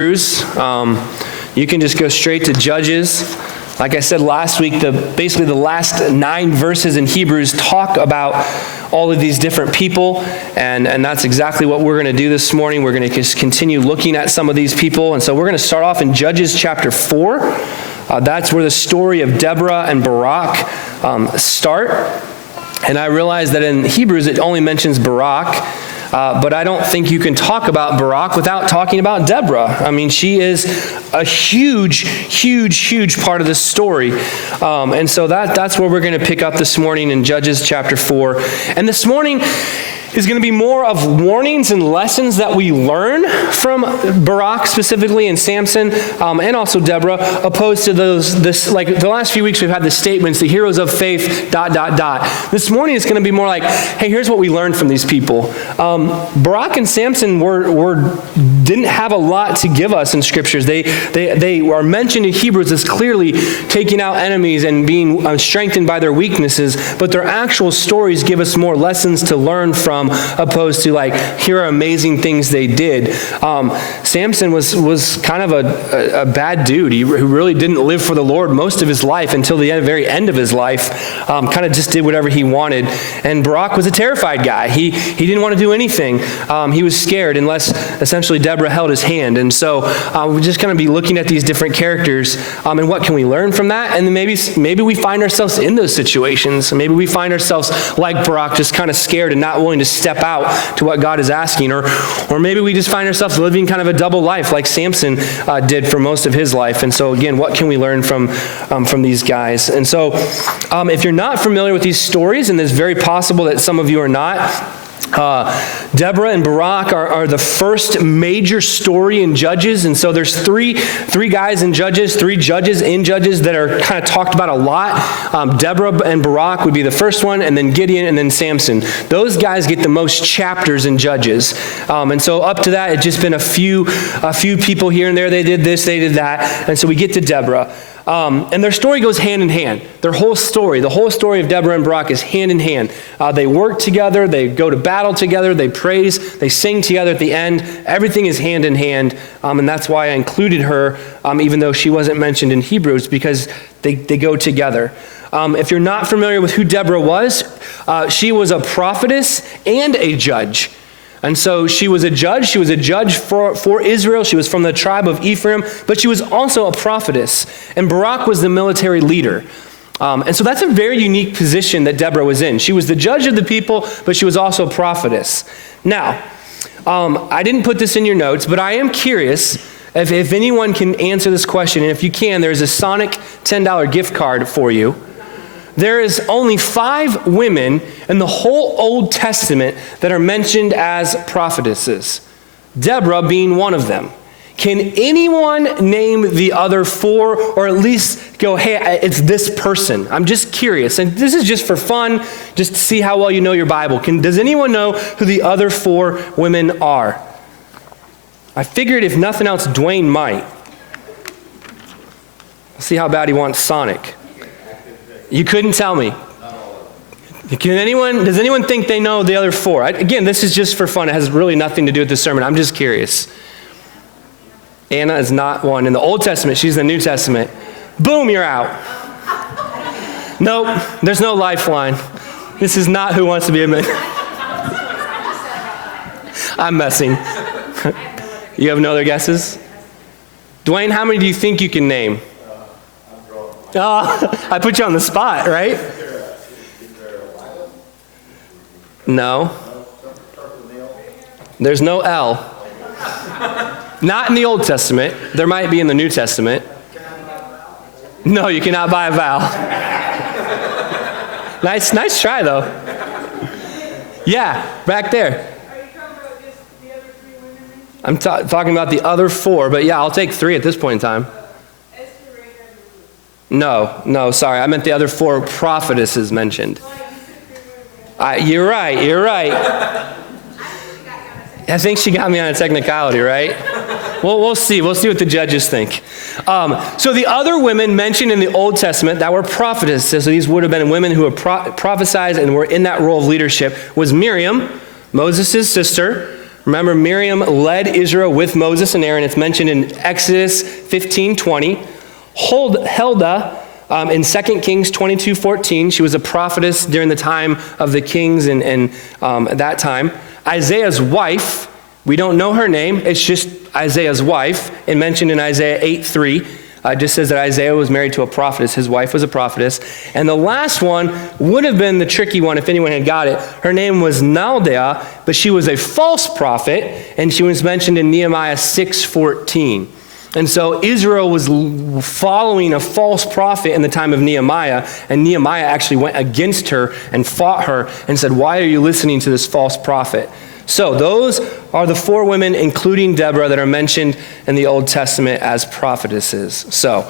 You can just go straight to Judges. Like I said last week, basically the last 9 verses in Hebrews talk about all of these different people, and that's exactly what we're going to do this morning. We're going to just continue looking at some of these people, and so we're going to start off in Judges chapter 4. That's where the story of Deborah and Barak start. And I realize that in Hebrews it only mentions Barak, but I don't think you can talk about Barak without talking about Deborah. I mean, she is a huge, huge, huge part of this story. And so that's where we're going to pick up this morning in Judges chapter 4. And this morning is going to be more of warnings and lessons that we learn from Barak specifically and Samson and also Deborah, opposed to like the last few weeks we've had the statements, the heroes of faith, ... This morning is going to be more like, hey, here's what we learned from these people. Barak and Samson didn't have a lot to give us in scriptures. They are mentioned in Hebrews as clearly taking out enemies and being strengthened by their weaknesses, but their actual stories give us more lessons to learn from, opposed to like, here are amazing things they did. Samson was kind of a bad dude. He really didn't live for the Lord most of his life until the very end of his life. Kind of just did whatever he wanted. And Barak was a terrified guy. He didn't want to do anything. He was scared unless essentially Deborah held his hand. And so we're just going to be looking at these different characters and what can we learn from that? And then maybe we find ourselves in those situations. Maybe we find ourselves like Barak, just kind of scared and not willing to step out to what God is asking. Or maybe we just find ourselves living kind of a double life like Samson did for most of his life. And so again, what can we learn from these guys? And so if you're not familiar with these stories, and it's very possible that some of you are not, Deborah and Barak are the first major story in Judges, and so there's three guys in Judges, 3 judges in Judges that are kind of talked about a lot. Deborah and Barak would be the first one, and then Gideon, and then Samson. Those guys get the most chapters in Judges, and so up to that, it's just been a few people here and there. They did this, they did that, and so we get to Deborah. And their story goes hand in hand. Their whole story, the whole story of Deborah and Barak is hand in hand. They work together, they go to battle together, they praise, they sing together at the end. Everything is hand in hand, and that's why I included her, even though she wasn't mentioned in Hebrews, because they go together. If you're not familiar with who Deborah was, she was a prophetess and a judge. And so she was a judge for Israel. She was from the tribe of Ephraim, but she was also a prophetess. And Barak was the military leader. And so that's a very unique position that Deborah was in. She was the judge of the people, but she was also a prophetess. Now, I didn't put this in your notes, but I am curious if anyone can answer this question. And if you can, there's a Sonic $10 gift card for you. There is only 5 women in the whole Old Testament that are mentioned as prophetesses, Deborah being one of them. Can anyone name the other 4, or at least go, hey, it's this person? I'm just curious, and this is just for fun, just to see how well you know your Bible. Does anyone know who the other 4 women are? I figured if nothing else, Dwayne might. Let's see how bad he wants Sonic. You couldn't tell me. Does anyone think they know the other 4? Again, this is just for fun. It has really nothing to do with the sermon. I'm just curious. Anna is not one. In the Old Testament, she's in the New Testament. Boom, you're out. Nope, there's no lifeline. This is not Who Wants to Be a Millionaire. I'm messing. You have no other guesses? Dwayne, how many do you think you can name? Oh, I put you on the spot, right? No. There's no L. Not in the Old Testament. There might be in the New Testament. No, you cannot buy a vowel. Nice try, though. Yeah, back there. Are you talking about just the other 3 women mentioned? I'm talking about the other 4, but yeah, I'll take 3 at this point in time. No, sorry. I meant the other 4 prophetesses mentioned. You're right. I think she got me on a technicality, right? Well, we'll see. We'll see what the judges think. So the other women mentioned in the Old Testament that were prophetesses, so these would have been women who prophesied and were in that role of leadership, was Miriam, Moses' sister, Remember, Miriam led Israel with Moses and Aaron. It's mentioned in Exodus 15:20. Huldah, in 2 Kings 22:14, she was a prophetess during the time of the kings and at that time. Isaiah's wife, we don't know her name, it's just Isaiah's wife, and mentioned in Isaiah 8:3. It just says that Isaiah was married to a prophetess. His wife was a prophetess. And the last one would have been the tricky one if anyone had got it. Her name was Naldeah, but she was a false prophet, and she was mentioned in Nehemiah 6:14. And so Israel was following a false prophet in the time of Nehemiah, and Nehemiah actually went against her and fought her and said, "Why are you listening to this false prophet?" So those are the 4 women, including Deborah, that are mentioned in the Old Testament as prophetesses. So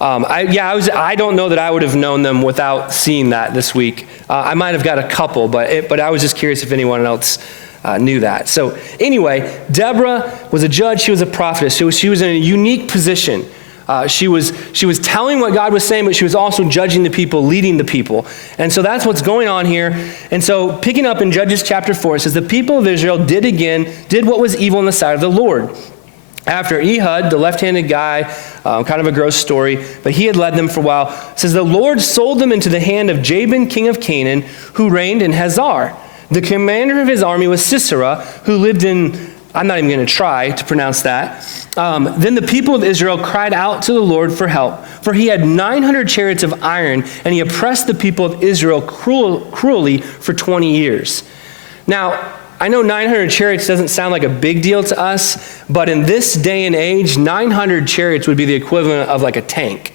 I don't know that I would have known them without seeing that this week. I might have got a couple, but I was just curious if anyone else knew that. So anyway, Deborah was a judge. She was a prophetess. So she was in a unique position. She was telling what God was saying, but she was also judging the people, leading the people. And so that's what's going on here. And so picking up in Judges chapter 4, it says, the people of Israel did what was evil in the sight of the Lord. After Ehud, the left-handed guy, kind of a gross story, but he had led them for a while, it says, the Lord sold them into the hand of Jabin, king of Canaan, who reigned in Hazar. The commander of his army was Sisera, who lived in, I'm not even going to try to pronounce that. Then the people of Israel cried out to the Lord for help, for he had 900 chariots of iron, and he oppressed the people of Israel cruelly for 20 years. Now, I know 900 chariots doesn't sound like a big deal to us, but in this day and age, 900 chariots would be the equivalent of like a tank.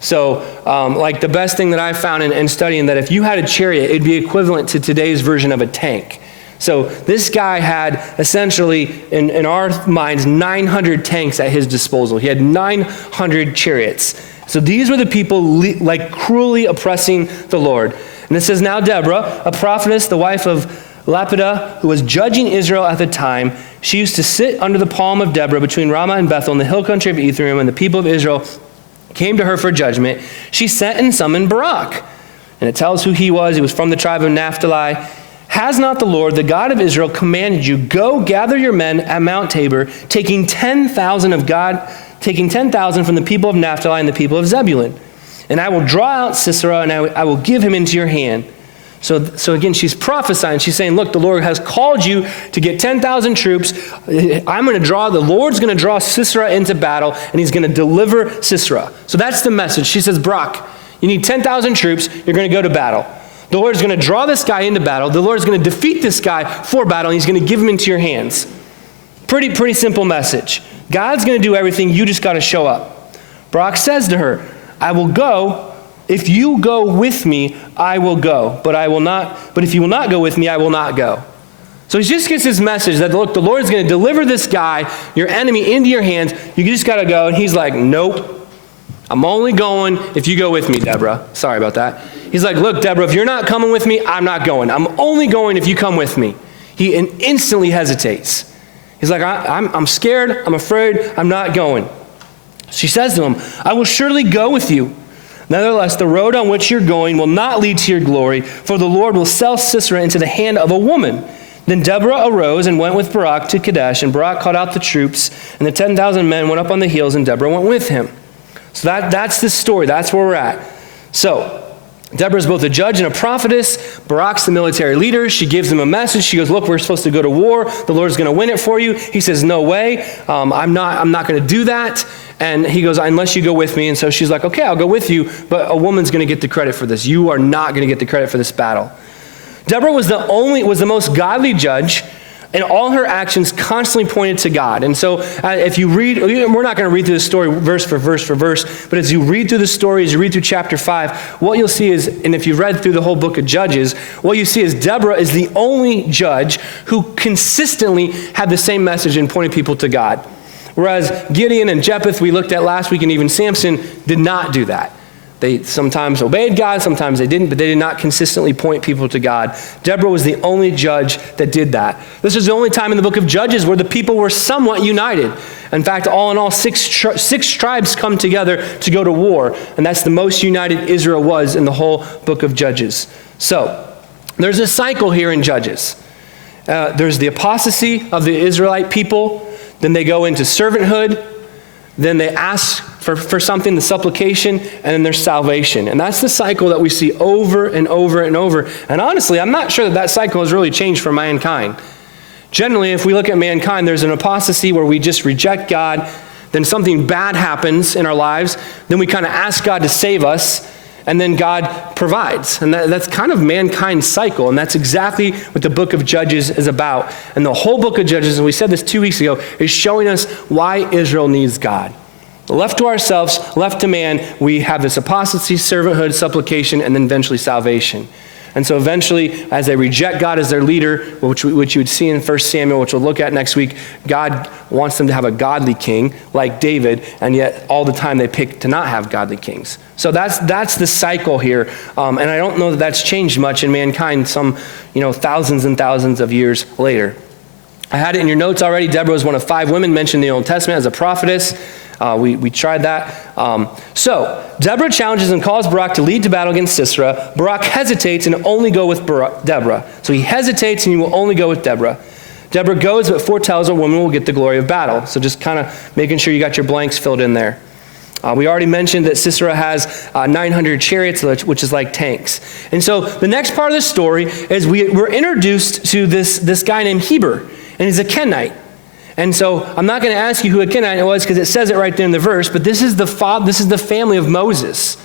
So, like the best thing that I found in studying that if you had a chariot, it'd be equivalent to today's version of a tank. So this guy had essentially, in our minds, 900 tanks at his disposal. He had 900 chariots. So these were the people cruelly oppressing the Lord. And it says, now Deborah, a prophetess, the wife of Lapidah, who was judging Israel at the time, she used to sit under the palm of Deborah between Ramah and Bethel in the hill country of Ephraim, and the people of Israel came to her for judgment. She sent and summoned Barak. And it tells who he was. He was from the tribe of Naphtali. Has not the Lord, the God of Israel, commanded you, go gather your men at Mount Tabor, taking 10,000 from the people of Naphtali and the people of Zebulun. And I will draw out Sisera, and I will give him into your hand. So again, she's prophesying. She's saying, look, the Lord has called you to get 10,000 troops. The Lord's going to draw Sisera into battle, and he's going to deliver Sisera. So that's the message. She says, Barak, you need 10,000 troops. You're going to go to battle. The Lord is going to draw this guy into battle. The Lord is going to defeat this guy for battle, and he's going to give him into your hands. Pretty simple message. God's going to do everything. You just got to show up. Barak says to her, I will go. If you go with me, I will go. But if you will not go with me, I will not go. So he just gets this message that, look, the Lord is going to deliver this guy, your enemy, into your hands. You just got to go. And he's like, nope. I'm only going if you go with me, Deborah. Sorry about that. He's like, look, Deborah, if you're not coming with me, I'm not going. I'm only going if you come with me. He instantly hesitates. He's like, I'm scared. I'm afraid. I'm not going. She says to him, I will surely go with you. Nevertheless, the road on which you're going will not lead to your glory, for the Lord will sell Sisera into the hand of a woman. Then Deborah arose and went with Barak to Kadesh, and Barak called out the troops, and the 10,000 men went up on the hills, and Deborah went with him. So that's the story. That's where we're at. So Deborah's both a judge and a prophetess. Barak's the military leader. She gives him a message. She goes, look, we're supposed to go to war. The Lord's going to win it for you. He says, no way. I'm not going to do that. And he goes, unless you go with me. And so she's like, okay, I'll go with you, but a woman's going to get the credit for this. You are not going to get the credit for this battle. Deborah was the most godly judge, and all her actions constantly pointed to God. And so if you read, we're not going to read through the story verse for verse, but as you read through the story, as you read through chapter 5, what you'll see is, and if you've read through the whole book of Judges, what you see is Deborah is the only judge who consistently had the same message and pointed people to God. Whereas Gideon and Jephthah, we looked at last week, and even Samson did not do that. They sometimes obeyed God, sometimes they didn't, but they did not consistently point people to God. Deborah was the only judge that did that. This was the only time in the book of Judges where the people were somewhat united. In fact, all in all, six tribes come together to go to war, and that's the most united Israel was in the whole book of Judges. So, there's a cycle here in Judges. There's the apostasy of the Israelite people. Then they go into servanthood. Then they ask for something, the supplication, and then there's salvation. And that's the cycle that we see over and over and over. And honestly, I'm not sure that cycle has really changed for mankind. Generally, if we look at mankind, there's an apostasy where we just reject God. Then something bad happens in our lives. Then we kind of ask God to save us. And then God provides. And that's kind of mankind's cycle. And that's exactly what the book of Judges is about. And the whole book of Judges, and we said this 2 weeks ago, is showing us why Israel needs God. Left to ourselves, left to man, we have this apostasy, servanthood, supplication, and then eventually salvation. And so eventually, as they reject God as their leader, which you would see in 1 Samuel, which we'll look at next week, God wants them to have a godly king like David, and yet all the time they pick to not have godly kings. So that's the cycle here, and I don't know that that's changed much in mankind some, thousands and thousands of years later. I had it in your notes already. Deborah was one of 5 women mentioned in the Old Testament as a prophetess. We tried that. So Deborah challenges and calls Barak to lead to battle against Sisera. Barak hesitates and only go with Deborah. So he hesitates and he will only go with Deborah. Deborah goes but foretells a woman will get the glory of battle. So just kind of making sure you got your blanks filled in there. We already mentioned that Sisera has 900 chariots, which is like tanks. And so the next part of the story is we're introduced to this guy named Heber, and he's a Kenite. And so I'm not going to ask you who a Kenite was because it says it right there in the verse, but this is the family of Moses.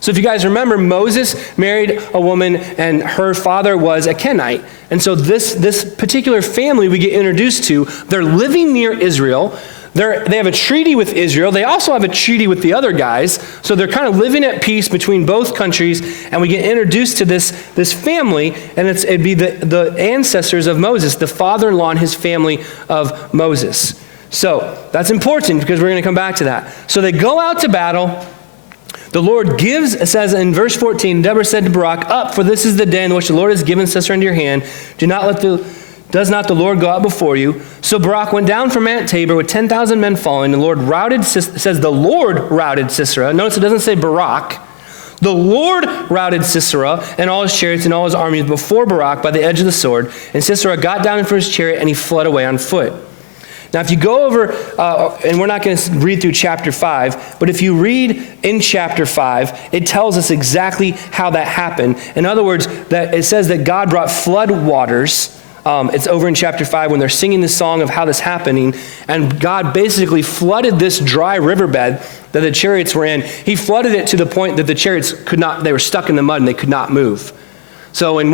So if you guys remember, Moses married a woman and her father was a Kenite. And so this particular family we get introduced to, they're living near Israel. They have a treaty with Israel. They also have a treaty with the other guys. So they're kind of living at peace between both countries. And we get introduced to this family, and it'd be the ancestors of Moses, the father-in-law and his family of Moses. So that's important because we're going to come back to that. So they go out to battle. The Lord gives, it says in verse 14, Deborah said to Barak, "Up, for this is the day in which the Lord has given Sisera into your hand. Does not the Lord go out before you?" So Barak went down from Mount Tabor with 10,000 men following. The Lord routed Sisera. Notice it doesn't say Barak. The Lord routed Sisera and all his chariots and all his armies before Barak by the edge of the sword. And Sisera got down from his chariot and he fled away on foot. Now, if you go over, and we're not going to read through chapter 5, but if you read in chapter 5, it tells us exactly how that happened. In other words, that it says that God brought flood waters. It's over in chapter 5 when they're singing the song of how this happening, and God basically flooded this dry riverbed that the chariots were in. He flooded it to the point that the chariots they were stuck in the mud and they could not move. So when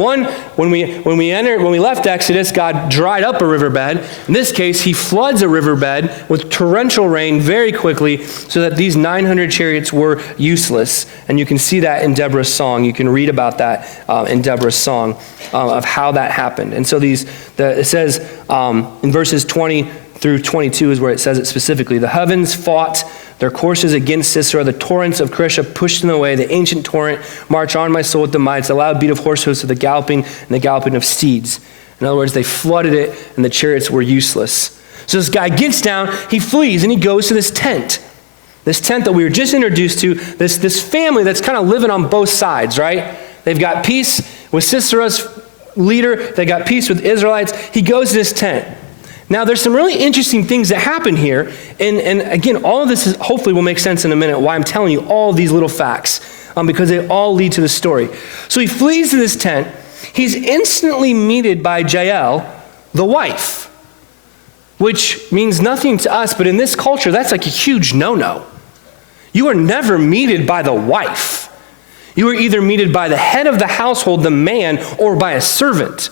we left Exodus, God dried up a riverbed. In this case, he floods a riverbed with torrential rain very quickly so that these 900 chariots were useless. And you can see that in Deborah's song. You can read about that in Deborah's song of how that happened. And so it says in verses 20 through 22 is where it says it specifically. The heavens fought their courses against Sisera. The torrents of Kerisha pushed them away. The ancient torrent marched on my soul with the might. It's the loud beat of horse hoofs of the galloping and the galloping of steeds. In other words, they flooded it and the chariots were useless. So this guy gets down, he flees, and he goes to this tent. This tent that we were just introduced to, this family that's kind of living on both sides, right? They've got peace with Sisera's leader. They got peace with Israelites. He goes to this tent. Now, there's some really interesting things that happen here. And again, all of this hopefully will make sense in a minute why I'm telling you all of these little facts, because they all lead to the story. So he flees to this tent. He's instantly meted by Jael, the wife, which means nothing to us, but in this culture, that's like a huge no-no. You are never meted by the wife. You are either meted by the head of the household, the man, or by a servant.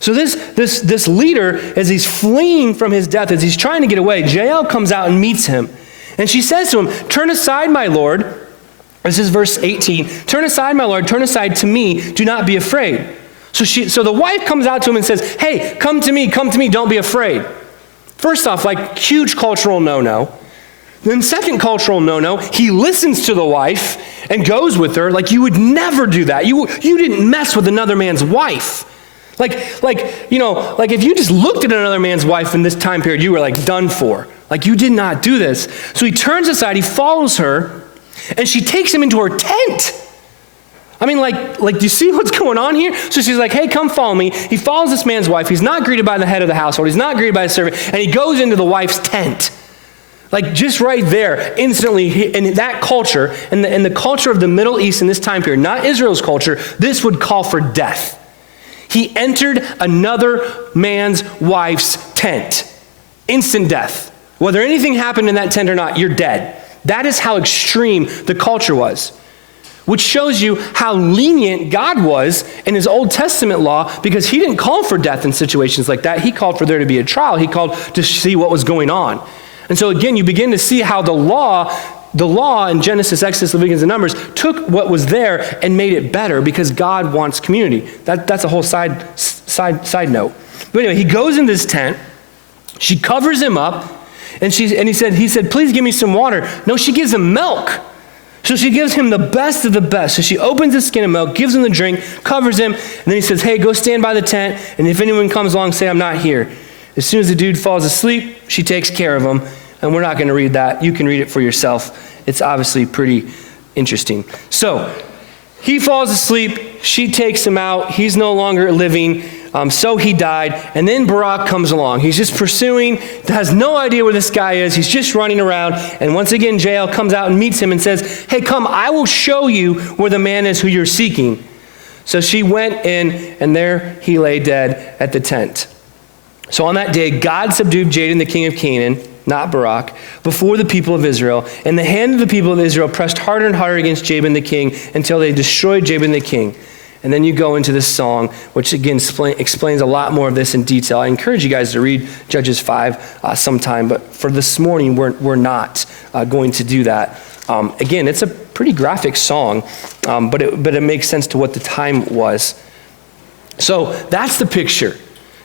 So this leader, as he's fleeing from his death, as he's trying to get away, Jael comes out and meets him. And she says to him, "Turn aside, my lord." This is verse 18. "Turn aside, my lord, turn aside to me. Do not be afraid." So the wife comes out to him and says, "Hey, come to me, don't be afraid." First off, like huge cultural no-no. Then second cultural no-no, he listens to the wife and goes with her. Like you would never do that. You didn't mess with another man's wife. Like if you just looked at another man's wife in this time period, you were like done for. Like you did not do this. So he turns aside, he follows her, and she takes him into her tent. I mean, like, do you see what's going on here? So she's like, hey, come follow me. He follows this man's wife. He's not greeted by the head of the household. He's not greeted by the servant. And he goes into the wife's tent. Like just right there, instantly, in that culture, in the culture of the Middle East in this time period, not Israel's culture, this would call for death. He entered another man's wife's tent. Instant death. Whether anything happened in that tent or not, you're dead. That is how extreme the culture was. Which shows you how lenient God was in his Old Testament law, because he didn't call for death in situations like that. He called for there to be a trial. He called to see what was going on. And so again, you begin to see how the law in Genesis, Exodus, Leviticus, and Numbers took what was there and made it better, because God wants community. That's a whole side note. But anyway, he goes in this tent. She covers him up, and he said, please give me some water. No, she gives him milk. So she gives him the best of the best. So she opens the skin of milk, gives him the drink, covers him, and then he says, hey, go stand by the tent, and if anyone comes along, say I'm not here. As soon as the dude falls asleep, she takes care of him. And we're not going to read that. You can read it for yourself. It's obviously pretty interesting. So he falls asleep. She takes him out. He's no longer living. So he died. And then Barak comes along. He's just pursuing, has no idea where this guy is. He's just running around. And once again, Jael comes out and meets him and says, hey, come, I will show you where the man is who you're seeking. So she went in, and there he lay dead at the tent. So on that day, God subdued Jabin, the king of Canaan, not Barak, before the people of Israel. And the hand of the people of Israel pressed harder and harder against Jabin the king until they destroyed Jabin the king. And then you go into this song, which again explains a lot more of this in detail. I encourage you guys to read Judges 5 sometime, but for this morning, we're not going to do that. Again, it's a pretty graphic song, but it makes sense to what the time was. So that's the picture.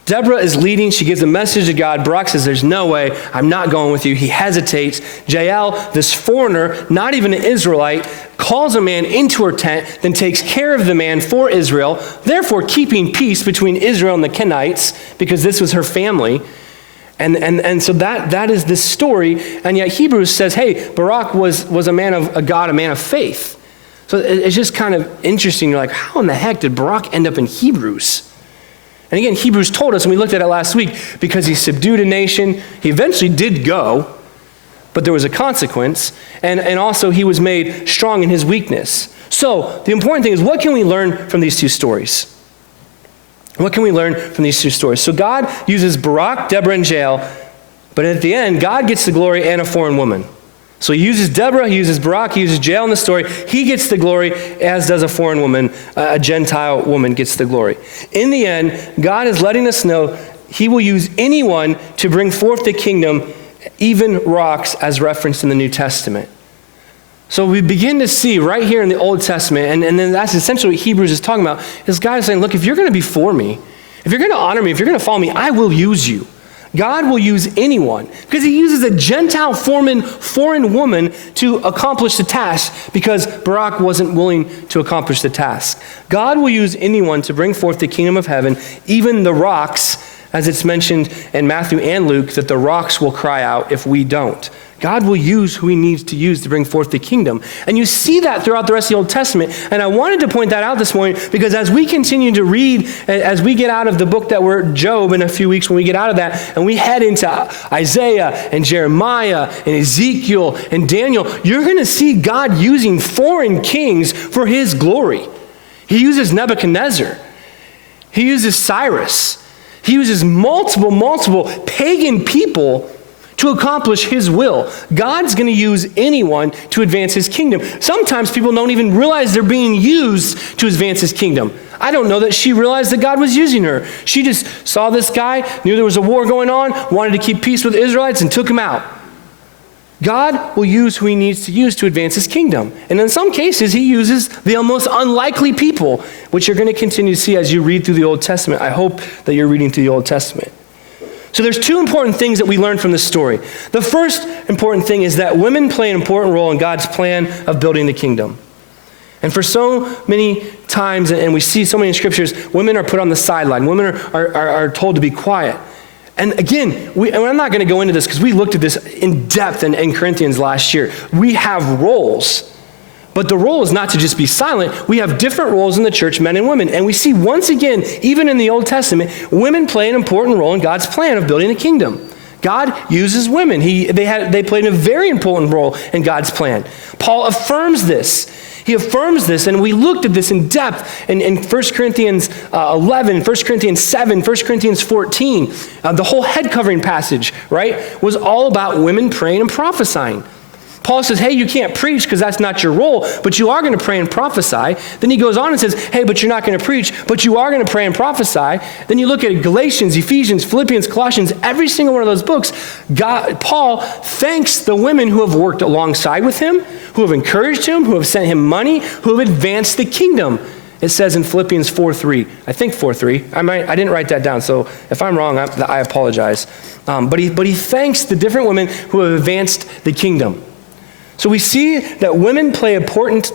Deborah is leading. She gives a message to God. Barak says, there's no way. I'm not going with you. He hesitates. Jael, this foreigner, not even an Israelite, calls a man into her tent, then takes care of the man for Israel, therefore keeping peace between Israel and the Kenites, because this was her family. And so that is this story. And yet Hebrews says, hey, Barak was a man of God, a man of faith. So it's just kind of interesting. You're like, how in the heck did Barak end up in Hebrews? And again, Hebrews told us, and we looked at it last week, because he subdued a nation. He eventually did go, but there was a consequence. And also he was made strong in his weakness. So the important thing is, what can we learn from these two stories? What can we learn from these two stories? So God uses Barak, Deborah, and Jael, but at the end, God gets the glory and a foreign woman. So he uses Deborah, he uses Barak, he uses Jael in the story. He gets the glory, as does a foreign woman. A Gentile woman gets the glory. In the end, God is letting us know he will use anyone to bring forth the kingdom, even rocks, as referenced in the New Testament. So we begin to see right here in the Old Testament, and then that's essentially what Hebrews is talking about, is God is saying, look, if you're going to be for me, if you're going to honor me, if you're going to follow me, I will use you. God will use anyone, because he uses a Gentile foreign woman to accomplish the task, because Barak wasn't willing to accomplish the task. God will use anyone to bring forth the kingdom of heaven, even the rocks, as it's mentioned in Matthew and Luke, that the rocks will cry out if we don't. God will use who he needs to use to bring forth the kingdom. And you see that throughout the rest of the Old Testament. And I wanted to point that out this morning, because as we continue to read, as we get out of the book that we're Job in a few weeks, when we get out of that, and we head into Isaiah and Jeremiah and Ezekiel and Daniel, you're going to see God using foreign kings for his glory. He uses Nebuchadnezzar. He uses Cyrus. He uses multiple pagan people to accomplish his will. God's going to use anyone to advance his kingdom. Sometimes people don't even realize they're being used to advance his kingdom. I don't know that she realized that God was using her. She just saw this guy, knew there was a war going on, wanted to keep peace with the Israelites, and took him out. God will use who he needs to use to advance his kingdom. And in some cases, he uses the most unlikely people, which you're going to continue to see as you read through the Old Testament. I hope that you're reading through the Old Testament. So there's two important things that we learn from this story. The first important thing is that women play an important role in God's plan of building the kingdom. And for so many times, and we see so many in scriptures, women are put on the sideline. Women are told to be quiet. And again, and I'm not going to go into this because we looked at this in depth in Corinthians last year. We have roles. But the role is not to just be silent. We have different roles in the church, men and women. And we see once again, even in the Old Testament, women play an important role in God's plan of building the kingdom. God uses women. They played a very important role in God's plan. Paul affirms this. He affirms this, and we looked at this in depth in 1 Corinthians 11, 1 Corinthians 7, 1 Corinthians 14. The whole head covering passage, right, was all about women praying and prophesying. Paul says, hey, you can't preach because that's not your role, but you are going to pray and prophesy. Then he goes on and says, hey, but you're not going to preach, but you are going to pray and prophesy. Then you look at Galatians, Ephesians, Philippians, Colossians, every single one of those books, Paul thanks the women who have worked alongside with him, who have encouraged him, who have sent him money, who have advanced the kingdom. It says in Philippians 4:3, I think 4:3. I didn't write that down, so if I'm wrong, I apologize. But he thanks the different women who have advanced the kingdom. So we see that women play an important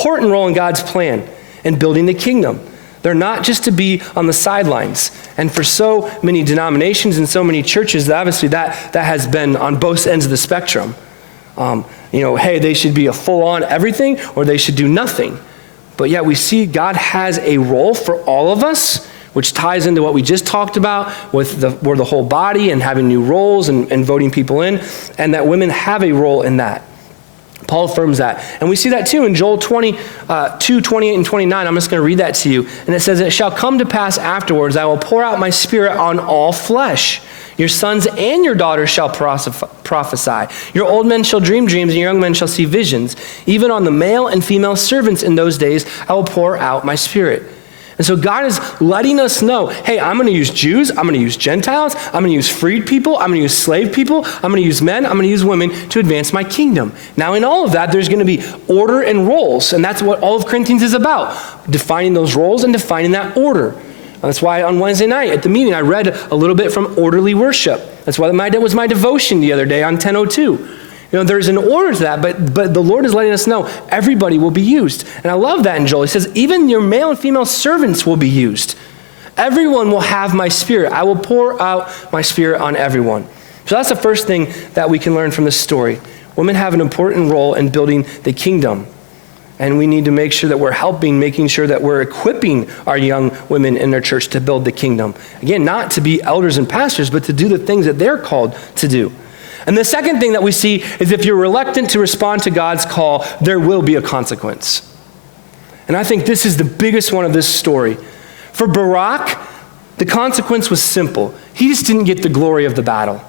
role in God's plan in building the kingdom. They're not just to be on the sidelines. And for so many denominations and so many churches, obviously that has been on both ends of the spectrum. Hey, they should be a full-on everything or they should do nothing. But yet we see God has a role for all of us, which ties into what we just talked about with we're the whole body and having new roles and voting people in, and that women have a role in that. Paul affirms that. And we see that too in Joel 22, 28, and 29. I'm just going to read that to you. And it says, it shall come to pass afterwards, I will pour out my spirit on all flesh. Your sons and your daughters shall prophesy. Your old men shall dream dreams, and your young men shall see visions. Even on the male and female servants in those days, I will pour out my spirit. And so God is letting us know, hey, I'm going to use Jews, I'm going to use Gentiles, I'm going to use freed people, I'm going to use slave people, I'm going to use men, I'm going to use women to advance my kingdom. Now in all of that, there's going to be order and roles, and that's what all of Corinthians is about, defining those roles and defining that order. That's why on Wednesday night at the meeting, I read a little bit from orderly worship. That's why that was my devotion the other day on 10:02. There's an order to that, but the Lord is letting us know everybody will be used. And I love that in Joel. He says, even your male and female servants will be used. Everyone will have my spirit. I will pour out my spirit on everyone. So that's the first thing that we can learn from this story. Women have an important role in building the kingdom. And we need to make sure that we're making sure that we're equipping our young women in their church to build the kingdom. Again, not to be elders and pastors, but to do the things that they're called to do. And the second thing that we see is if you're reluctant to respond to God's call, there will be a consequence. And I think this is the biggest one of this story. For Barak, the consequence was simple. He just didn't get the glory of the battle.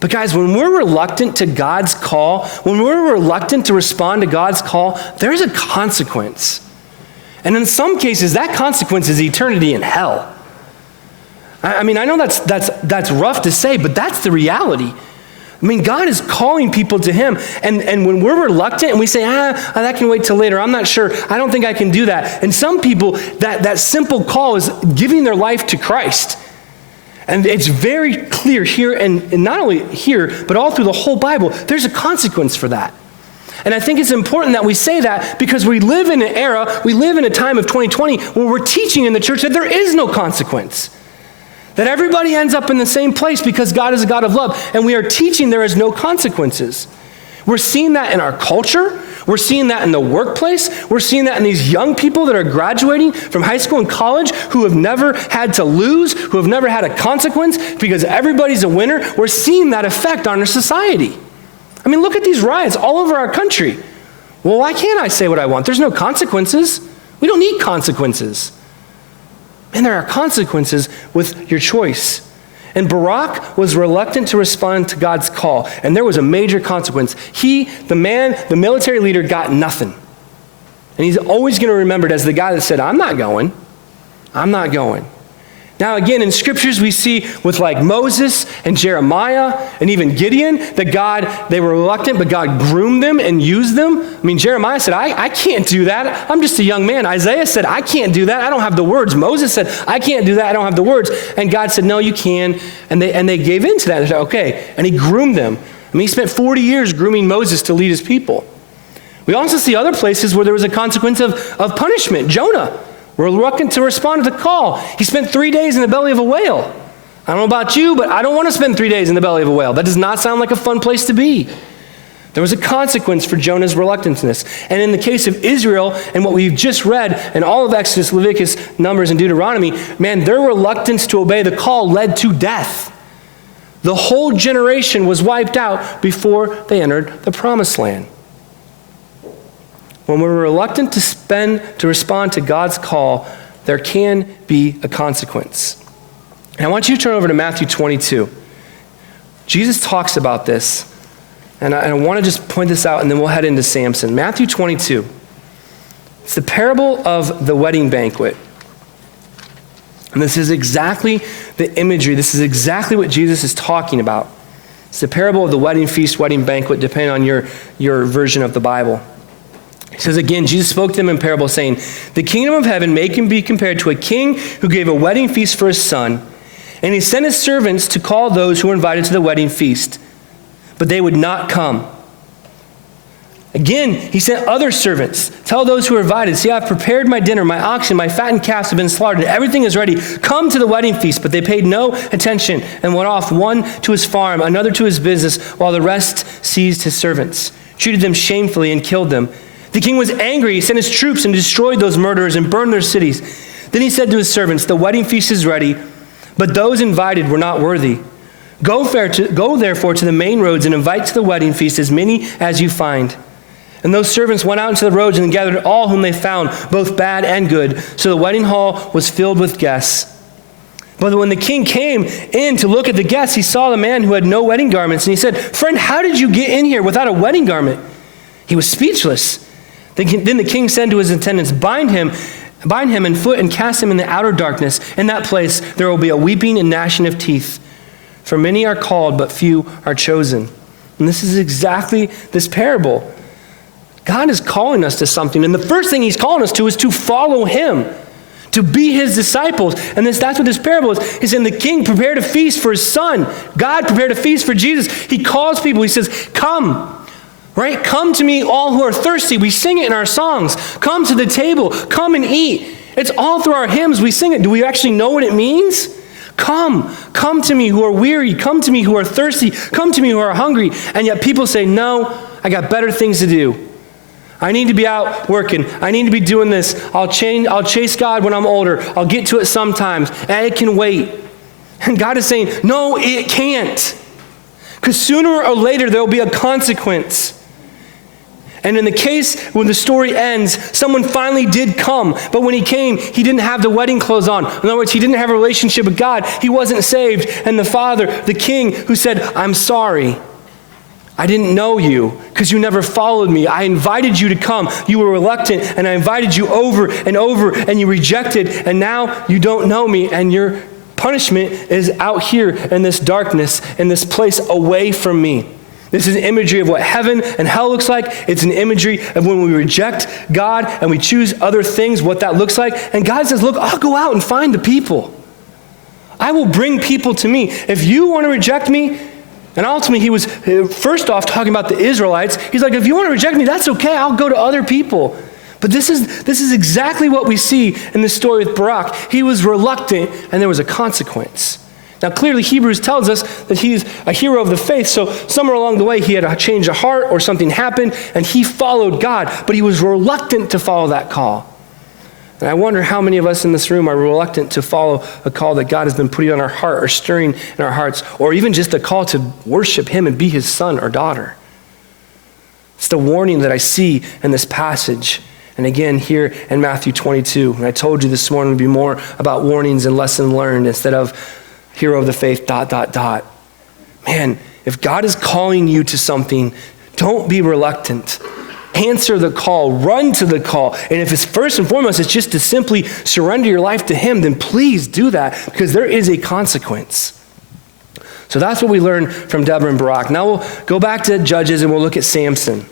But guys, when we're reluctant to God's call, when we're reluctant to respond to God's call, there's a consequence. And in some cases, that consequence is eternity in hell. I know that's rough to say, but that's the reality. God is calling people to him. And when we're reluctant and we say, that can wait till later, I'm not sure, I don't think I can do that. And some people, that simple call is giving their life to Christ. And it's very clear here, and not only here, but all through the whole Bible, there's a consequence for that. And I think it's important that we say that because we live in an era, we live in a time of 2020 where we're teaching in the church that there is no consequence. That everybody ends up in the same place because God is a God of love. And we are teaching there is no consequences. We're seeing that in our culture. We're seeing that in the workplace. We're seeing that in these young people that are graduating from high school and college who have never had to lose, who have never had a consequence because everybody's a winner. We're seeing that effect on our society. Look at these riots all over our country. Well, why can't I say what I want? There's no consequences. We don't need consequences. And there are consequences with your choice. And Barak was reluctant to respond to God's call. And there was a major consequence. He, the military leader, got nothing. And he's always going to be remembered as the guy that said, I'm not going. I'm not going. Now again, in scriptures we see with like Moses and Jeremiah and even Gideon, that they were reluctant, but God groomed them and used them. Jeremiah said, I can't do that. I'm just a young man. Isaiah said, I can't do that. I don't have the words. Moses said, I can't do that. I don't have the words. And God said, no, you can. And they gave in to that. They said, okay. And he groomed them. He spent 40 years grooming Moses to lead his people. We also see other places where there was a consequence of punishment. Jonah. We're reluctant to respond to the call. He spent 3 days in the belly of a whale. I don't know about you, but I don't want to spend 3 days in the belly of a whale. That does not sound like a fun place to be. There was a consequence for Jonah's reluctantness. And in the case of Israel and what we've just read in all of Exodus, Leviticus, Numbers, and Deuteronomy, man, their reluctance to obey the call led to death. The whole generation was wiped out before they entered the promised land. When we're reluctant to respond to God's call, there can be a consequence. And I want you to turn over to Matthew 22. Jesus talks about this. And I want to just point this out, and then we'll head into Samson. Matthew 22. It's the parable of the wedding banquet. And this is exactly the imagery. This is exactly what Jesus is talking about. It's the parable of the wedding feast, wedding banquet, depending on your version of the Bible. He says again, Jesus spoke to them in parable, saying, "The kingdom of heaven may be compared to a king who gave a wedding feast for his son. And he sent his servants to call those who were invited to the wedding feast. But they would not come. Again, he sent other servants. Tell those who are invited, see, I've prepared my dinner, my oxen, my fattened calves have been slaughtered, everything is ready. Come to the wedding feast. But they paid no attention and went off, one to his farm, another to his business, while the rest seized his servants, treated them shamefully, and killed them. The king was angry. He sent his troops and destroyed those murderers and burned their cities. Then he said to his servants, the wedding feast is ready, but those invited were not worthy. Go therefore to the main roads and invite to the wedding feast as many as you find." And those servants went out into the roads and gathered all whom they found, both bad and good. So the wedding hall was filled with guests. But when the king came in to look at the guests, he saw the man who had no wedding garments. And he said, "Friend, how did you get in here without a wedding garment?" He was speechless. Then the king said to his attendants, Bind him in foot and cast him in the outer darkness. In that place there will be a weeping and gnashing of teeth. For many are called, but few are chosen. And this is exactly this parable. God is calling us to something. And the first thing he's calling us to is to follow him, to be his disciples. And that's what this parable is. He's saying the king prepared a feast for his son. God prepared a feast for Jesus. He calls people. He says, come, right? Come to me, all who are thirsty. We sing it in our songs. Come to the table. Come and eat. It's all through our hymns. We sing it. Do we actually know what it means? Come to me who are weary. Come to me who are thirsty. Come to me who are hungry. And yet people say, no, I got better things to do. I need to be out working. I need to be doing this. I'll chase God when I'm older. I'll get to it sometimes. And it can wait. And God is saying, no, it can't. Because sooner or later there will be a consequence. And in the case when the story ends, someone finally did come. But when he came, he didn't have the wedding clothes on. In other words, he didn't have a relationship with God. He wasn't saved. And the father, the king, who said, I'm sorry. I didn't know you because you never followed me. I invited you to come. You were reluctant, and I invited you over, and you rejected, and now you don't know me, and your punishment is out here in this darkness, in this place away from me. This is an imagery of what heaven and hell looks like. It's an imagery of when we reject God and we choose other things, what that looks like. And God says, look, I'll go out and find the people. I will bring people to me. If you want to reject me, and ultimately he was first off talking about the Israelites. He's like, if you want to reject me, that's okay. I'll go to other people. But this is exactly what we see in the story with Barak. He was reluctant, and there was a consequence. Now, clearly, Hebrews tells us that he's a hero of the faith, so somewhere along the way, he had a change of heart or something happened, and he followed God, but he was reluctant to follow that call. And I wonder how many of us in this room are reluctant to follow a call that God has been putting on our heart or stirring in our hearts, or even just a call to worship him and be his son or daughter. It's the warning that I see in this passage. And again, here in Matthew 22. And I told you this morning would be more about warnings and lesson learned instead of hero of the faith, ... Man, if God is calling you to something, don't be reluctant. Answer the call, run to the call. And if it's first and foremost, it's just to simply surrender your life to him, then please do that because there is a consequence. So that's what we learned from Deborah and Barak. Now we'll go back to Judges and we'll look at Samson.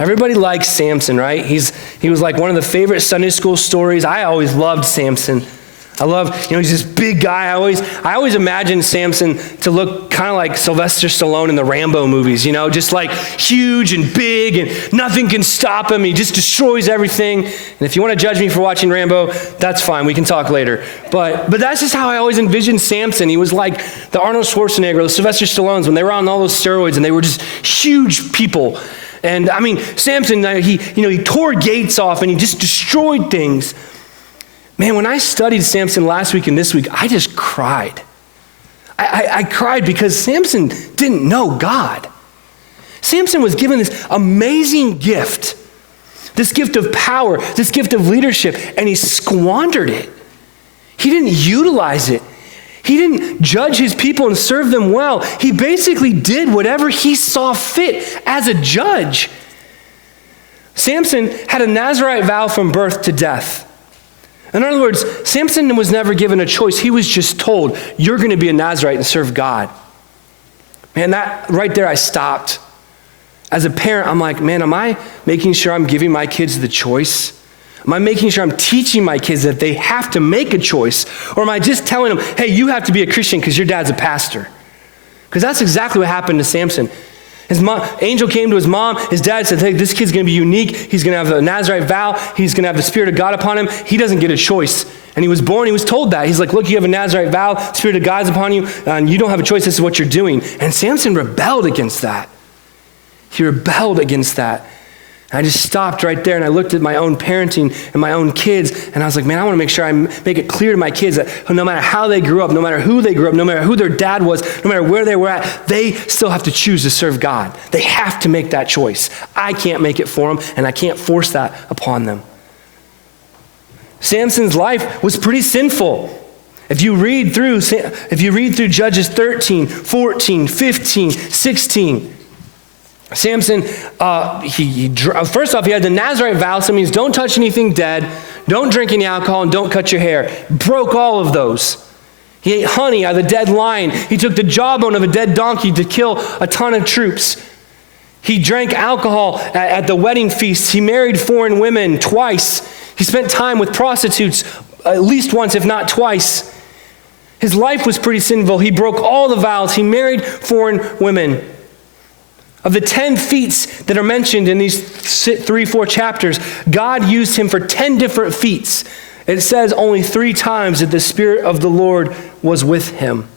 Everybody likes Samson, right? He was like one of the favorite Sunday school stories. I always loved Samson. I love, he's this big guy. I always imagine Samson to look kind of like Sylvester Stallone in the Rambo movies, just like huge and big and nothing can stop him. He just destroys everything. And if you want to judge me for watching Rambo, that's fine. We can talk later. But that's just how I always envisioned Samson. He was like the Arnold Schwarzenegger, the Sylvester Stallones when they were on all those steroids and they were just huge people. And Samson, he tore gates off and he just destroyed things. Man, when I studied Samson last week and this week, I just cried. I cried because Samson didn't know God. Samson was given this amazing gift, this gift of power, this gift of leadership, and he squandered it. He didn't utilize it. He didn't judge his people and serve them well. He basically did whatever he saw fit as a judge. Samson had a Nazirite vow from birth to death. In other words, Samson was never given a choice. He was just told, you're going to be a Nazirite and serve God. Man, that right there, I stopped. As a parent, I'm like, man, am I making sure I'm giving my kids the choice? Am I making sure I'm teaching my kids that they have to make a choice? Or am I just telling them, hey, you have to be a Christian because your dad's a pastor? Because that's exactly what happened to Samson. His angel came to his mom. His dad said, hey, this kid's going to be unique. He's going to have a Nazirite vow. He's going to have the Spirit of God upon him. He doesn't get a choice. And he was born, he was told that. He's like, look, you have a Nazirite vow. Spirit of God's upon you. And you don't have a choice. This is what you're doing. And Samson rebelled against that. He rebelled against that. And I just stopped right there and I looked at my own parenting and my own kids. And I was like, man, I want to make sure I make it clear to my kids that no matter how they grew up, no matter who they grew up, no matter who their dad was, no matter where they were at, they still have to choose to serve God. They have to make that choice. I can't make it for them and I can't force that upon them. Samson's life was pretty sinful. If you read through Judges 13, 14, 15, 16, Samson, first off, he had the Nazirite vow. So it means don't touch anything dead, don't drink any alcohol, and don't cut your hair. Broke all of those. He ate honey out of the dead lion. He took the jawbone of a dead donkey to kill a ton of troops. He drank alcohol at the wedding feast. He married foreign women twice. He spent time with prostitutes at least once, if not twice. His life was pretty sinful. He broke all the vows. He married foreign women. Of the 10 feats that are mentioned in these 3-4 chapters, God used him for 10 different feats. It says only 3 times that the Spirit of the Lord was with him.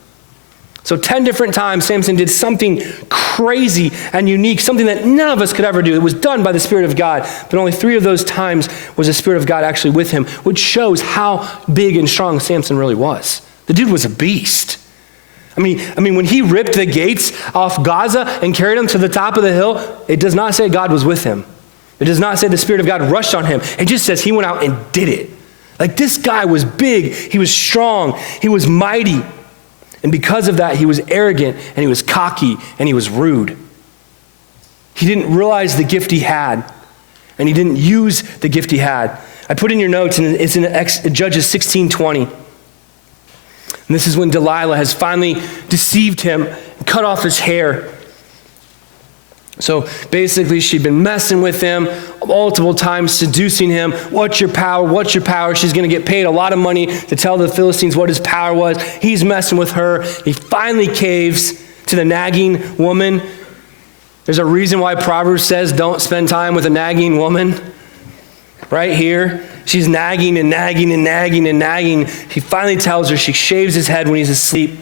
So 10 different times Samson did something crazy and unique, something that none of us could ever do. It was done by the Spirit of God, but only 3 of those times was the Spirit of God actually with him, which shows how big and strong Samson really was. The dude was a beast. I mean, when he ripped the gates off Gaza and carried him to the top of the hill, it does not say God was with him. It does not say the Spirit of God rushed on him. It just says he went out and did it. Like, this guy was big, he was strong, he was mighty. And because of that, he was arrogant and he was cocky and he was rude. He didn't realize the gift he had, and he didn't use the gift he had. I put in your notes, and it's in Judges 16:20. And this is when Delilah has finally deceived him and cut off his hair. So basically, she'd been messing with him multiple times, seducing him. What's your power? What's your power? She's going to get paid a lot of money to tell the Philistines what his power was. He's messing with her. He finally caves to the nagging woman. There's a reason why Proverbs says don't spend time with a nagging woman. Right here, she's nagging and nagging and nagging and nagging. He finally tells her, she shaves his head when he's asleep.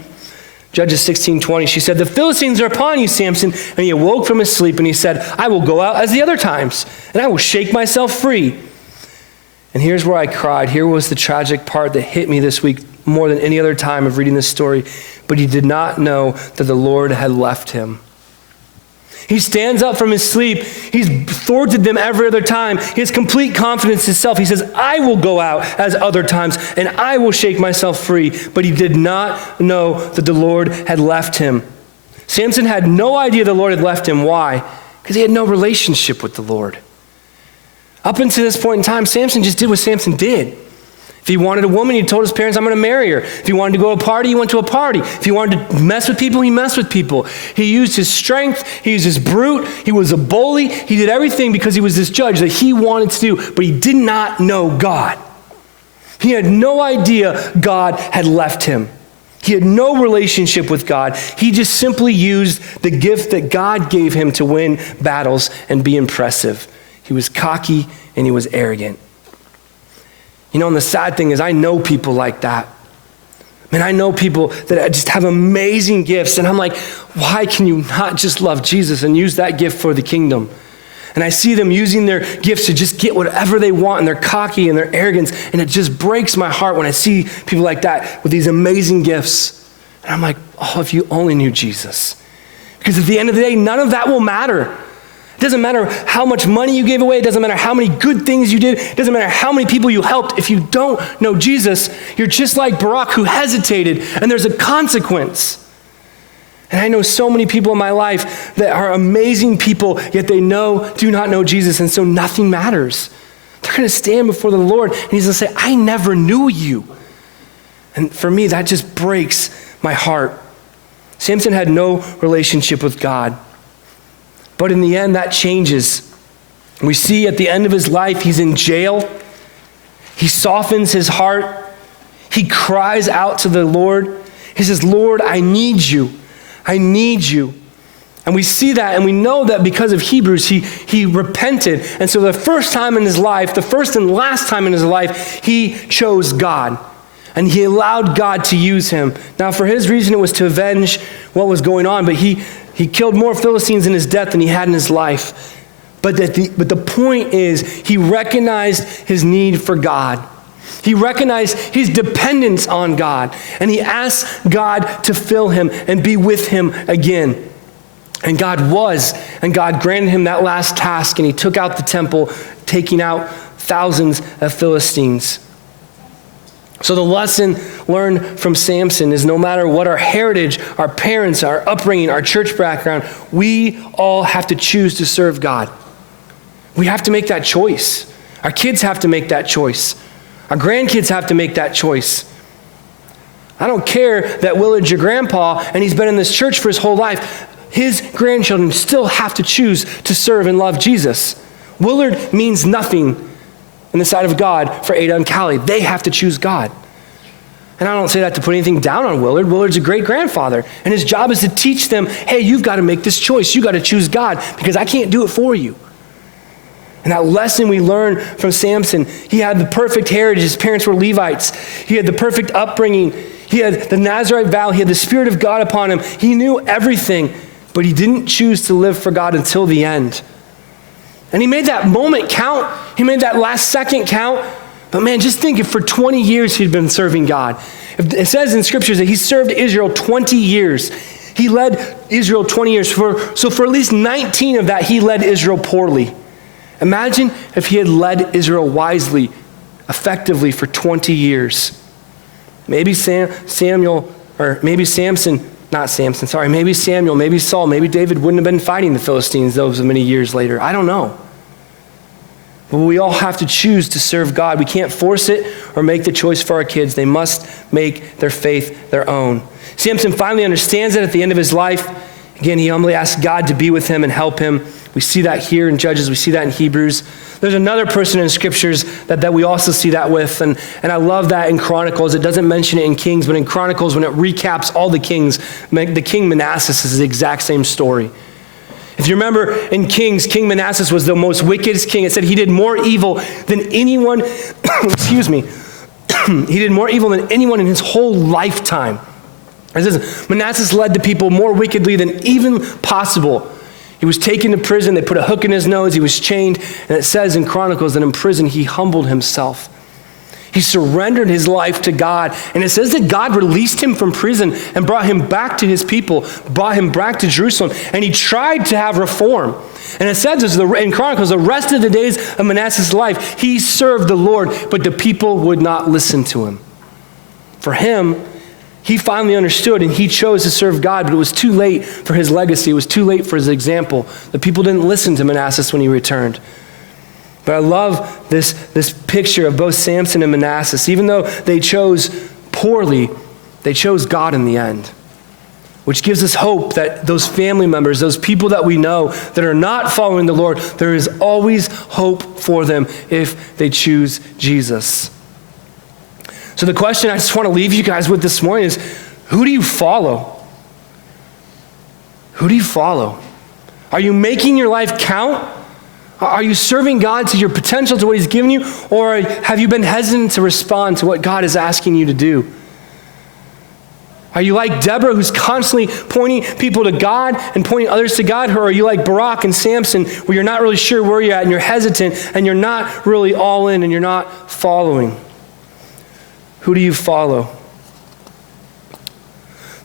Judges 16:20, she said, the Philistines are upon you, Samson. And he awoke from his sleep and he said, I will go out as the other times, and I will shake myself free. And here's where I cried. Here was the tragic part that hit me this week more than any other time of reading this story. But he did not know that the Lord had left him. He stands up from his sleep. He's thwarted them every other time. He has complete confidence in himself. He says, I will go out as other times, and I will shake myself free. But he did not know that the Lord had left him. Samson had no idea the Lord had left him. Why? Because he had no relationship with the Lord. Up until this point in time, Samson just did what Samson did. If he wanted a woman, he told his parents, I'm going to marry her. If he wanted to go to a party, he went to a party. If he wanted to mess with people, he messed with people. He used his strength. He used his brute. He was a bully. He did everything because he was this judge that he wanted to do, but he did not know God. He had no idea God had left him. He had no relationship with God. He just simply used the gift that God gave him to win battles and be impressive. He was cocky and he was arrogant. You know, and the sad thing is I know people like that. Man, I know people that just have amazing gifts, and I'm like, why can you not just love Jesus and use that gift for the kingdom? And I see them using their gifts to just get whatever they want, and they're cocky and they're arrogant, and it just breaks my heart when I see people like that with these amazing gifts. And I'm like, oh, if you only knew Jesus. Because at the end of the day, none of that will matter. It doesn't matter how much money you gave away. It doesn't matter how many good things you did. It doesn't matter how many people you helped. If you don't know Jesus, you're just like Barak who hesitated, and there's a consequence. And I know so many people in my life that are amazing people, yet they do not know Jesus, and so nothing matters. They're going to stand before the Lord, and he's going to say, I never knew you. And for me, that just breaks my heart. Samson had no relationship with God. But in the end, that changes. We see at the end of his life, he's in jail. He softens his heart. He cries out to the Lord. He says, Lord, I need you. I need you. And we see that, and we know that because of Hebrews, he repented. And so the first time in his life, the first and last time in his life, he chose God. And he allowed God to use him. Now, for his reason, it was to avenge what was going on, but he killed more Philistines in his death than he had in his life. But the point is, he recognized his need for God. He recognized his dependence on God. And he asked God to fill him and be with him again. And God granted him that last task, and he took out the temple, taking out thousands of Philistines. So the lesson learned from Samson is no matter what our heritage, our parents, our upbringing, our church background, we all have to choose to serve God. We have to make that choice. Our kids have to make that choice. Our grandkids have to make that choice. I don't care that Willard's your grandpa and he's been in this church for his whole life. His grandchildren still have to choose to serve and love Jesus. Willard means nothing in the sight of God for Ada and Callie. They have to choose God. And I don't say that to put anything down on Willard. Willard's a great grandfather, and his job is to teach them, hey, you've got to make this choice. You got to choose God because I can't do it for you. And that lesson we learned from Samson, he had the perfect heritage. His parents were Levites. He had the perfect upbringing. He had the Nazirite vow. He had the Spirit of God upon him. He knew everything, but he didn't choose to live for God until the end. And he made that moment count. He made that last second count. But man, just think if for 20 years he'd been serving God. It says in scriptures that he served Israel 20 years. He led Israel 20 years. So for at least 19 of that, he led Israel poorly. Imagine if he had led Israel wisely, effectively for 20 years. Maybe Samuel, maybe Samuel, maybe Saul, maybe David wouldn't have been fighting the Philistines those many years later. I don't know. But we all have to choose to serve God. We can't force it or make the choice for our kids. They must make their faith their own. Samson finally understands it at the end of his life. Again, he humbly asks God to be with him and help him. We see that here in Judges. We see that in Hebrews. There's another person in scriptures that we also see that with, and I love that in Chronicles. It doesn't mention it in Kings, but in Chronicles, when it recaps all the kings, the king Manasseh is the exact same story. If you remember in Kings, King Manasseh was the most wickedest king. It said he did more evil than anyone, excuse me, he did more evil than anyone in his whole lifetime. It says Manasseh led the people more wickedly than even possible. He was taken to prison. They put a hook in his nose. He was chained. And it says in Chronicles that in prison he humbled himself. He surrendered his life to God. And it says that God released him from prison and brought him back to his people, brought him back to Jerusalem. And he tried to have reform. And it says in Chronicles, the rest of the days of Manasseh's life, he served the Lord, but the people would not listen to him. For him, he finally understood and he chose to serve God, but it was too late for his legacy. It was too late for his example. The people didn't listen to Manasseh when he returned. But I love this picture of both Samson and Manasseh. Even though they chose poorly, they chose God in the end, which gives us hope that those family members, those people that we know that are not following the Lord, there is always hope for them if they choose Jesus. So the question I just want to leave you guys with this morning is, who do you follow? Who do you follow? Are you making your life count? Are you serving God to your potential, to what he's given you? Or have you been hesitant to respond to what God is asking you to do? Are you like Deborah, who's constantly pointing people to God and pointing others to God? Or are you like Barak and Samson, where you're not really sure where you're at and you're hesitant and you're not really all in and you're not following? Who do you follow?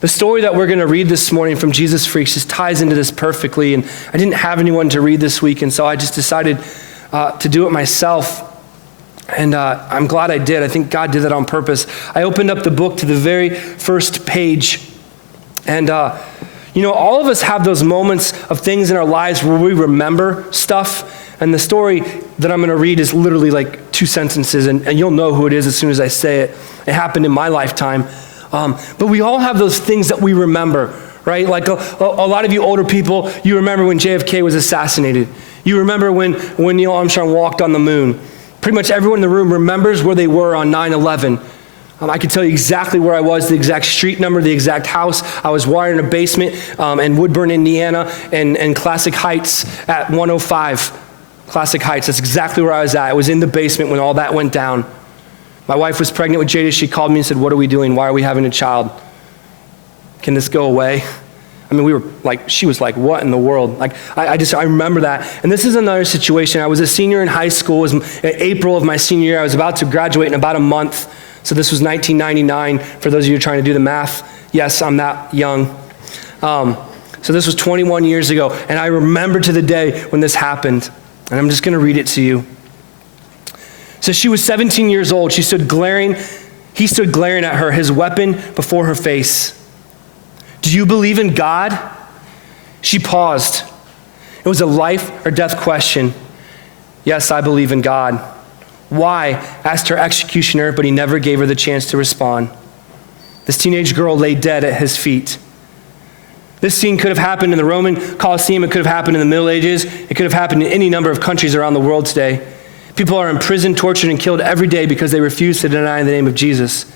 The story that we're going to read this morning from Jesus Freaks just ties into this perfectly. And I didn't have anyone to read this week, and so I just decided to do it myself. And I'm glad I did. I think God did that on purpose. I opened up the book to the very first page. And, all of us have those moments of things in our lives where we remember stuff. And the story that I'm going to read is literally like 2 sentences, and you'll know who it is as soon as I say it. It happened in my lifetime. But we all have those things that we remember, right? Like a lot of you older people, you remember when JFK was assassinated. You remember when Neil Armstrong walked on the moon. Pretty much everyone in the room remembers where they were on 9/11. I can tell you exactly where I was, the exact street number, the exact house. I was wired in a basement in Woodburn, Indiana, and Classic Heights at 105. Classic Heights, that's exactly where I was at. I was in the basement when all that went down. My wife was pregnant with Jada. She called me and said, "What are we doing? Why are we having a child? Can this go away?" I mean, she was like, "What in the world?" Like, I remember that. And this is another situation. I was a senior in high school. It was April of my senior year. I was about to graduate in about a month. So this was 1999. For those of you trying to do the math, yes, I'm that young. So this was 21 years ago. And I remember to the day when this happened. And I'm just going to read it to you. So she was 17 years old. He stood glaring at her, his weapon before her face. "Do you believe in God?" She paused. It was a life or death question. "Yes, I believe in God." "Why?" asked her executioner, but he never gave her the chance to respond. This teenage girl lay dead at his feet. This scene could have happened in the Roman Colosseum. It could have happened in the Middle Ages. It could have happened in any number of countries around the world today. People are imprisoned, tortured, and killed every day because they refuse to deny the name of Jesus.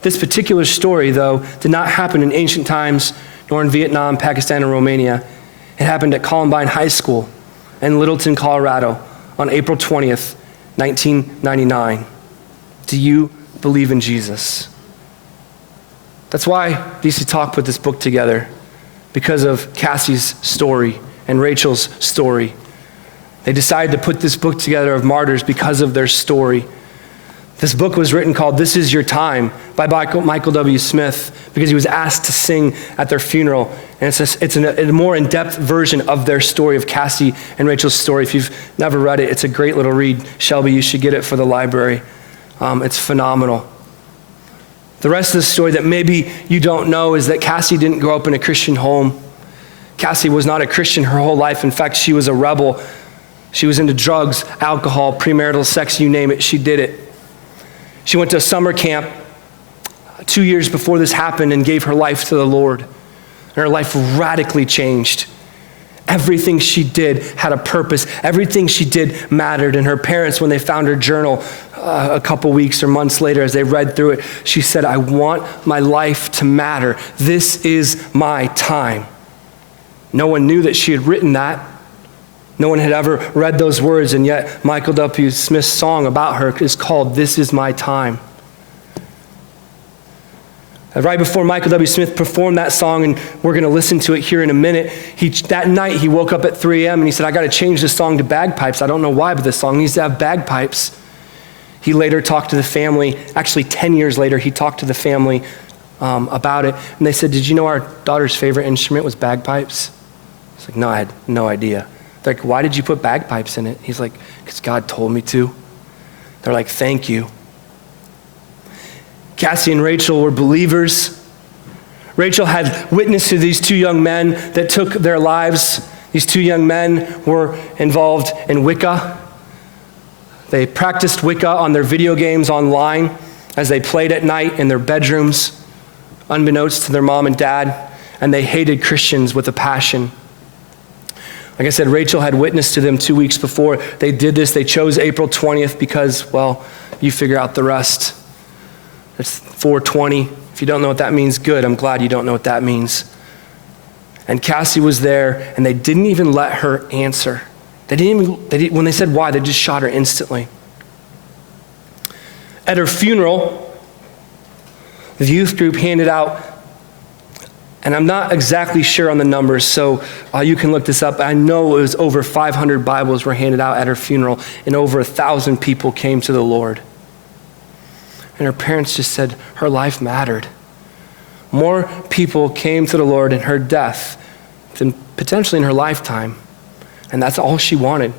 This particular story, though, did not happen in ancient times, nor in Vietnam, Pakistan, or Romania. It happened at Columbine High School in Littleton, Colorado, on April 20th, 1999. Do you believe in Jesus? That's why DC Talk put this book together, because of Cassie's story and Rachel's story. They decided to put this book together of martyrs because of their story. This book was written called "This Is Your Time" by Michael W. Smith, because he was asked to sing at their funeral. And it's a more in-depth version of their story, of Cassie and Rachel's story. If you've never read it, it's a great little read. Shelby, you should get it for the library. It's phenomenal. The rest of the story that maybe you don't know is that Cassie didn't grow up in a Christian home. Cassie was not a Christian her whole life. In fact, she was a rebel. She was into drugs, alcohol, premarital sex, you name it, she did it. She went to a summer camp 2 years before this happened and gave her life to the Lord. And her life radically changed. Everything she did had a purpose. Everything she did mattered. And her parents, when they found her journal a couple weeks or months later, as they read through it, she said, "I want my life to matter. This is my time." No one knew that she had written that. No one had ever read those words, and yet Michael W. Smith's song about her is called "This Is My Time." Right before Michael W. Smith performed that song, and we're going to listen to it here in a minute, that night he woke up at 3 a.m. and he said, "I got to change this song to bagpipes. I don't know why, but this song needs to have bagpipes." He later talked to the family. Actually, 10 years later, he talked to the family about it, and they said, "Did you know our daughter's favorite instrument was bagpipes?" He's like, "No, I had no idea." They're like, "Why did you put bagpipes in it?" He's like, "Because God told me to." They're like, "Thank you." Cassie and Rachel were believers. Rachel had witnessed to these 2 young men that took their lives. These 2 young men were involved in Wicca. They practiced Wicca on their video games online as they played at night in their bedrooms, unbeknownst to their mom and dad, and they hated Christians with a passion. Like I said, Rachel had witnessed to them 2 weeks before they did this. They chose April 20th because, well, you figure out the rest. It's 4:20. If you don't know what that means, good. I'm glad you don't know what that means. And Cassie was there, and they didn't even let her answer. When they said why, they just shot her instantly. At her funeral, the youth group handed out, and I'm not exactly sure on the numbers, so you can look this up. I know it was over 500 Bibles were handed out at her funeral, and over 1,000 people came to the Lord. And her parents just said her life mattered. More people came to the Lord in her death than potentially in her lifetime. And that's all she wanted.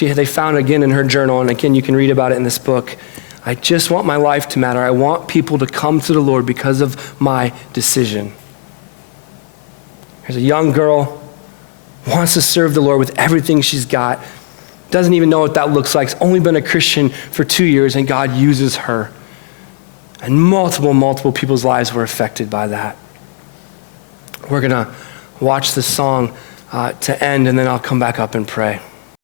They found again in her journal, and again, you can read about it in this book. I just want my life to matter. I want people to come to the Lord because of my decision. There's a young girl, wants to serve the Lord with everything she's got, doesn't even know what that looks like, has only been a Christian for 2 years, and God uses her. And multiple people's lives were affected by that. We're going to watch this song to end, and then I'll come back up and pray.